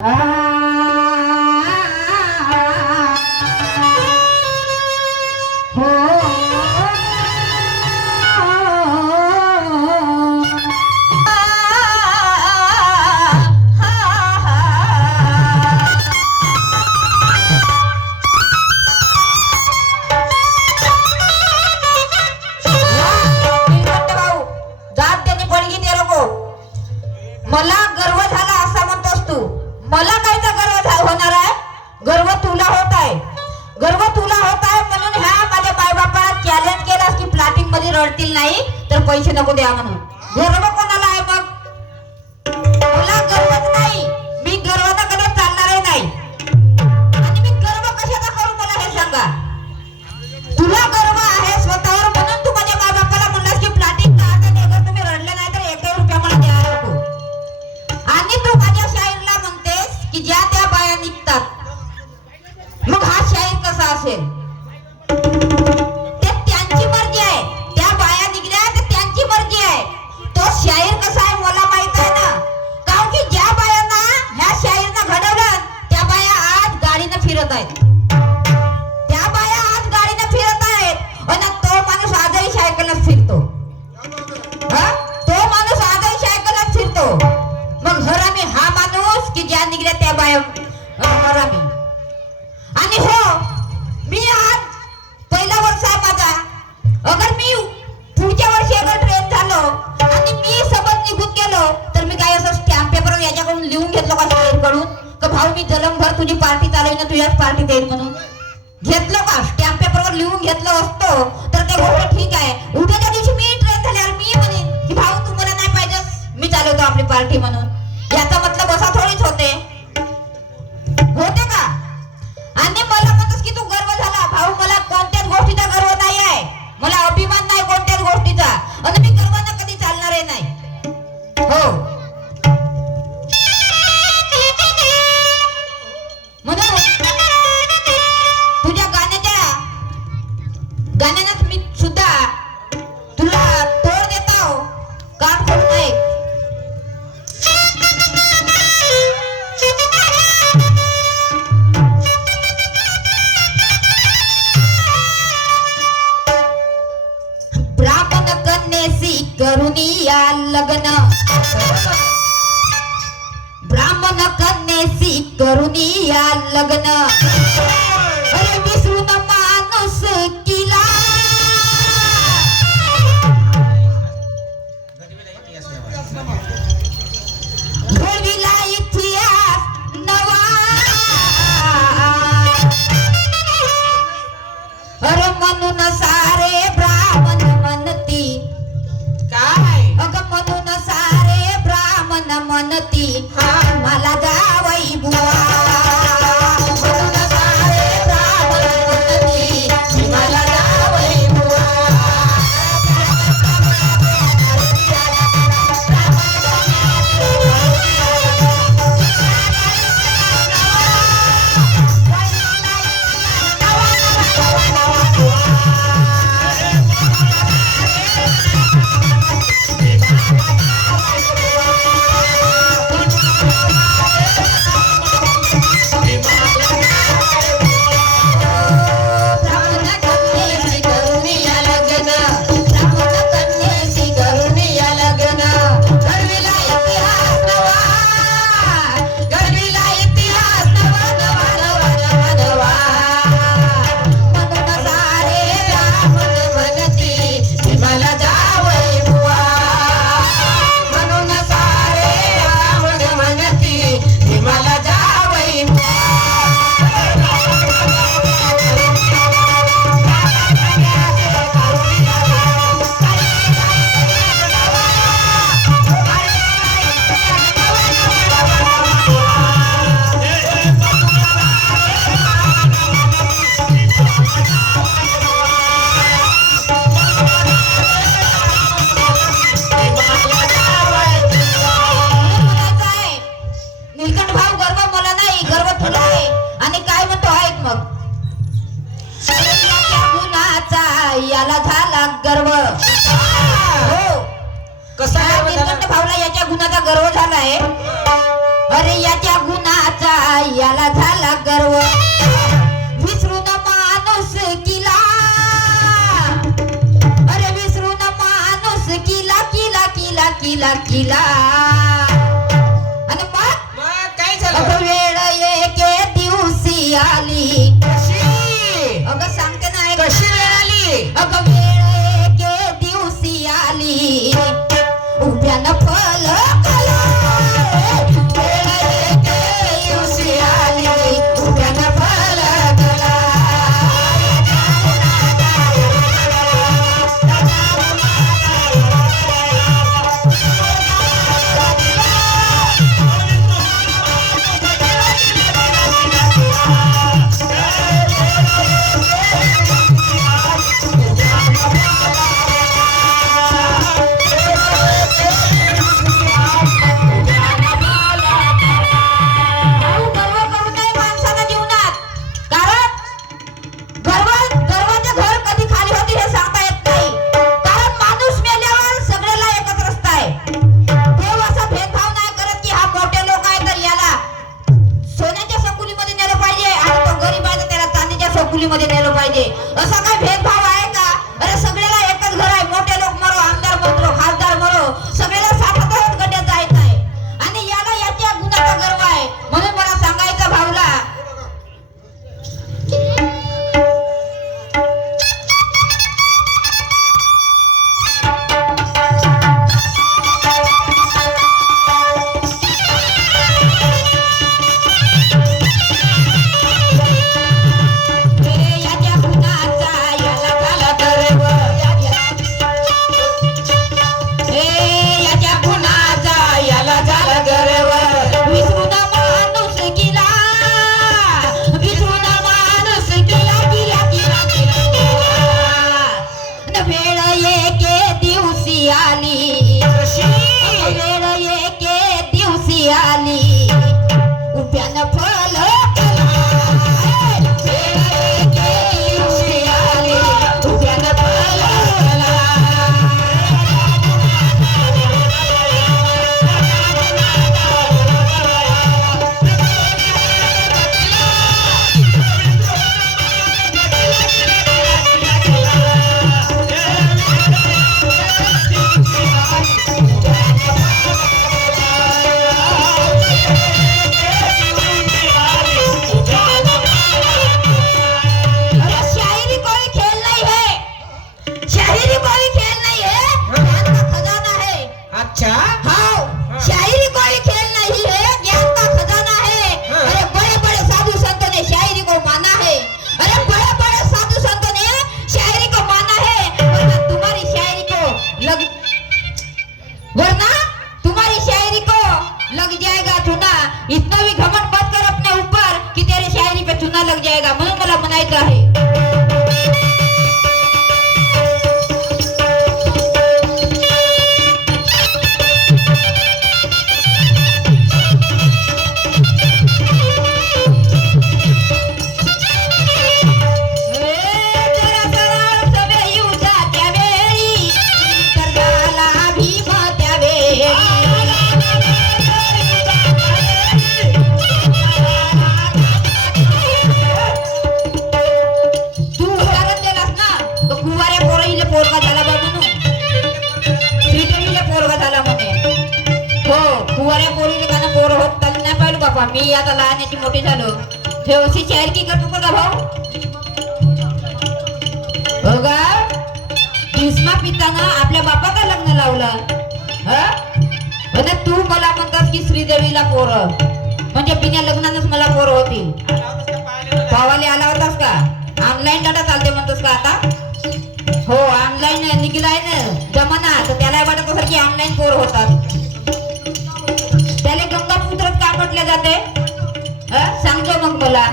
मला गर्व झाला असा म्हणतोस तू. मला कायचा गर्व होणार आहे? गर्व तुला होत आहे, गर्व तुला होत आहे म्हणून ह्या माझ्या बायबापाला चॅलेंज केलास की प्लॅटिंग मध्ये रडतील नाही तर पैसे नको द्या म्हणून. गर्व कोणाला आहे मग? मला गर्वच नाही, मी गर्वाचा कधी चालणारही नाही. आणि मी गर्व कशाचा करू मला हे सांगा. तुला गर्व आहे स्वतःवर म्हणून तू माझ्या बायबापाला म्हणलास की प्लॅटिंग का नाही, अगर तुम्ही रडले नाही तर 1 रुपया मला द्या नको. आणि तू माझ्या शाहीरला म्हणतेस की ज्या त्या बाया निघतात. मग हा शाहीर कसा असेल? ते त्यांची मर्जी आहे. त्या बाया निघल्या तर त्यांची मर्जी आहे. तो शाहीर कसा आहे मला माहित आहे ना. कारण की ज्या बायांना ह्या शाहीरनं घडवलं त्या बाया आज गाडीनं फिरत आहेत. त्या बाया आज गाडीनं फिरत आहेत आणि तो माणूस आजही सायकलच फिरतो. तो माणूस आजही सायकलच फिरतो. मग हरामी हा माणूस की ज्या निघल्या त्या बाया हरामी. आणि हो, मी आज पहिला वर्ष आहे माझा. अगर मी पुढच्या वर्षी अगर ट्रेन झालो आणि मी सोबत निघून गेलो तर मी काय असं स्टॅम्प पेपर याच्याकडून लिहून घेतलो का शाहीरकडून का भाऊ मी जलमभर तुझी पार्टी चालवीन तुझ्याच पार्टीत येईल म्हणून घेतलो का? स्टॅम्प पेपरवर लिहून घेतलं असतो तर ते गोष्ट ठीक आहे. उद्याच्या दिवशी मी ट्रेन झाल्यावर मी म्हणेन की भाऊ तू मला नाही पाहिजे, मी चालवतो आपली पार्टी म्हणून. याचा मतलब असा थोडीच होते का? आणि मला म्हणतोस की तू गर्व झाला. भाऊ मला कोणत्याच गोष्टीचा गर्व नाही आहे, मला अभिमान नाही कोणत्याच गोष्टीचा. आणि मी गर्वानं कधी चालणारही नाही. हो म्हणून तुझ्या गाण्यानंच मी सुद्धा तुला तोड देतो. काम करू नये. ब्राह्मण कन्येशी करुनिया लग्न, ब्राह्मण कन्येशी करुनिया लग्न. अरे विसरून माणूस किला घडविला इतिहास नवा. अरे म्हणून सारे ब्राह्मण म्हणती काय? अगं म्हणून सारे ब्राह्मण म्हणती मला जावई बुवा. म्हणून सारे ब्राह्मण म्हणती मला जावई बुवा. याला झाला गर्व. हो कसा भावला याच्या गुणाचा गर्व झालाय. अरे याच्या गुणाचा मध्ये नेलं पाहिजे. असा काय भेदभाव आहे का? अरे सगळ्याला एकच घर आहे. मोठे लोक मरो, आमदार मरो, खासदार मरो, सगळ्याला साथ गड्यात जायचं आहे. आणि याला याच्या गुणाचा गर्व आहे. म्हणून मला सांगायचं भाऊला, इतना भी घमंड मत कर अपने ऊपर कि तेरे शायरी पे चूना लग जाएगा. म्हणून मला म्हणायचं आहे. पोरगा झाला बा म्हणून श्रीदेवीला पोरगा झाला म्हणे. हो, कुवाऱ्या पोरीला का ना पोर होत चालू नाही पाहिलं बापा. मी आता लहानाची मोठी झालो. हे अशी शायरकी करतो का भाऊ? हो गा, भीष्मा पितानं आपल्या बापाचा लग्न लावलं. म्हणजे तू मला म्हणतास की श्रीदेवीला पोर म्हणजे बिना लग्नानच मला पोर होतील. पावाले आला होतास का? ऑनलाईन डाटा चालते म्हणतोस का आता? हो, ऑनलाईन निघलाय ना जमाना, तर त्याला वाटत असेल की ऑनलाईन पोर होतात. त्याला गंगापुत्रच का म्हटले जाते? सांगतो मग मला.